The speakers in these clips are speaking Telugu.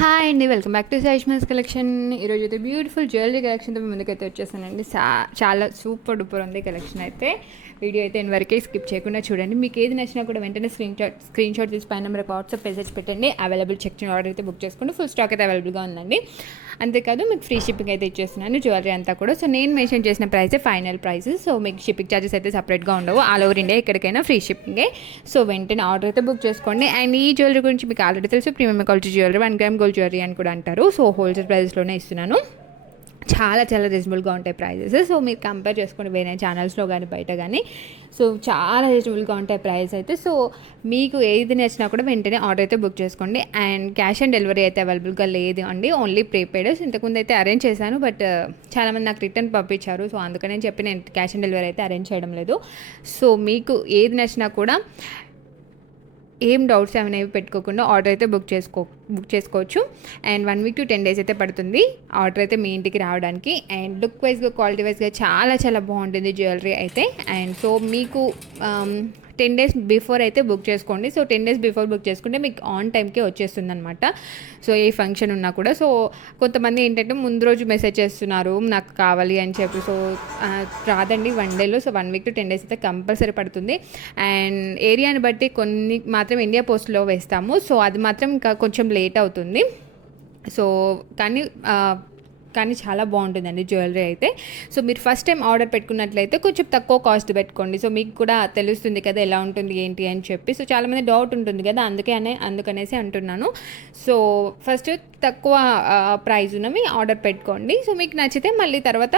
హాయ్ అండి, వెల్కమ్ బ్యాక్ టు సైష్మాస్ కలెక్షన్. ఈరోజు అయితే బ్యూటిఫుల్ జ్యువెలరీ కలెక్షన్తో మీ ముందుకైతే వచ్చేసానండి. చాలా సూపర్ డూపర్ ఉంది కలెక్షన్ అయితే. వీడియో అయితే వరకే స్కిప్ చేయకుండా చూడండి. మీకు ఏది నచ్చినా కూడా వెంటనే స్క్రీన్ షాట్ తీసి పైన నెంబర్కి వాట్సాప్ మెసేజ్ పెట్టండి. అవైలబుల్ చెక్ ఆర్డర్ అయితే బుక్ చేసుకోండి. ఫుల్ స్టాక్ అయితే అవైలబుల్గా ఉందండి. అంతేకాదు మీకు ఫ్రీ షిప్పింగ్ అయితే ఇచ్చేస్తున్నాను జ్యువెలరీ అంతా కూడా. సో నేను మెన్షన్ చేసిన ప్రైసే ఫైనల్ ప్రైస్. సో మీకు షిప్పింగ్ ఛార్జెస్ అయితే సపరేట్గా ఉండవు. ఆల్ ఓవర్ ఇండియా ఎక్కడికైనా ఫ్రీ షిప్పింగే. సో వెంటనే ఆర్డర్ అయితే బుక్ చేసుకోండి. అండ్ ఈ జ్యువెలరీ గురించి మీకు ఆల్రెడీ తెలుసు, premium quality jewellery, 1 gram gold jewellery అని కూడా అంటారు. సో హోల్సేల్ ప్రైస్లోనే ఇస్తున్నాను. చాలా రీజనబుల్గా ఉంటాయి ప్రైజెస్. సో మీరు కంపేర్ చేసుకోండి వేరే ఛానల్స్లో కానీ బయట కానీ. సో చాలా రీజనబుల్గా ఉంటాయి ప్రైస్ అయితే. సో మీకు ఏది నచ్చినా కూడా వెంటనే ఆర్డర్ అయితే బుక్ చేసుకోండి. అండ్ క్యాష్ ఆన్ డెలివరీ అయితే అవైలబుల్గా లేదు అండి, ఓన్లీ ప్రీపెయిడ్. ఇంతకుముందు అయితే అరేంజ్ చేశాను, బట్ చాలామంది నాకు రిటర్న్ పంపించారు. సో అందుకని చెప్పి నేను క్యాష్ ఆన్ డెలివరీ అయితే అరేంజ్ చేయడం లేదు. సో మీకు ఏది నచ్చినా కూడా ఏం డౌట్స్ అనేవి పెట్టుకోకుండా ఆర్డర్ అయితే బుక్ చేసుకోవచ్చు. అండ్ 1 వీక్ to 10 days అయితే పడుతుంది ఆర్డర్ అయితే మీ ఇంటికి రావడానికి. అండ్ లుక్ వైజ్గా, క్వాలిటీ వైజ్గా చాలా బాగుంటుంది జ్యువెలరీ అయితే. అండ్ సో మీకు 10 days బిఫోర్ అయితే బుక్ చేసుకోండి. సో 10 days బిఫోర్ బుక్ చేసుకుంటే మీకు ఆన్ టైంకే వచ్చేస్తుంది అనమాట. సో ఏ ఫంక్షన్ ఉన్నా కూడా. సో కొంతమంది ఏంటంటే ముందు రోజు మెసేజ్ చేస్తున్నారు నాకు కావాలి అని చెప్పి. సో రాదండి 1 dayలో. సో 1 వీక్ to 10 days అయితే కంపల్సరీ పడుతుంది. అండ్ ఏరియాని బట్టి కొన్ని మాత్రం ఇండియా పోస్ట్లో వేస్తాము. సో అది మాత్రం ఇంకా కొంచెం లేట్ అవుతుంది. సో కానీ చాలా బాగుంటుందండి జ్యువెలరీ అయితే. సో మీరు ఫస్ట్ టైం ఆర్డర్ పెట్టుకున్నట్లయితే కొంచెం తక్కువ కాస్ట్ పెట్టుకోండి. సో మీకు కూడా తెలుస్తుంది కదా ఎలా ఉంటుంది ఏంటి అని చెప్పి. సో చాలామంది డౌట్ ఉంటుంది కదా, అందుకనేసి అంటున్నాను. సో ఫస్ట్ తక్కువ ప్రైస్ ఉన్నవి ఆర్డర్ పెట్టుకోండి. సో మీకు నచ్చితే మళ్ళీ తర్వాత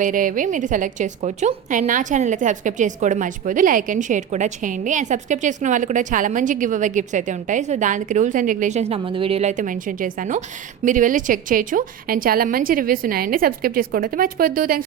వేరేవి మీరు సెలెక్ట్ చేసుకోవచ్చు. అండ్ నా ఛానల్ అయితే సబ్స్క్రైబ్ చేసుకోవడం మర్చిపోదు. లైక్ అండ్ షేర్ కూడా చేయండి. అండ్ సబ్స్క్రైబ్ చేసుకున్న వాళ్ళు కూడా చాలా మంచి గివ్ అవే గిఫ్ట్స్ అయితే ఉంటాయి. సో దానికి రూల్స్ అండ్ రెగ్యులేషన్స్ నా ముందు వీడియోలో అయితే మెన్షన్ చేశాను, మీరు వెళ్ళి చెక్ చేయొచ్చు. అండ్ చాలా మంచి రివ్యూస్ ఉన్నాయండి. సబ్స్క్రైబ్ చేసుకోవడం అయితే మర్చిపోద్దు. థ్యాంక్స్.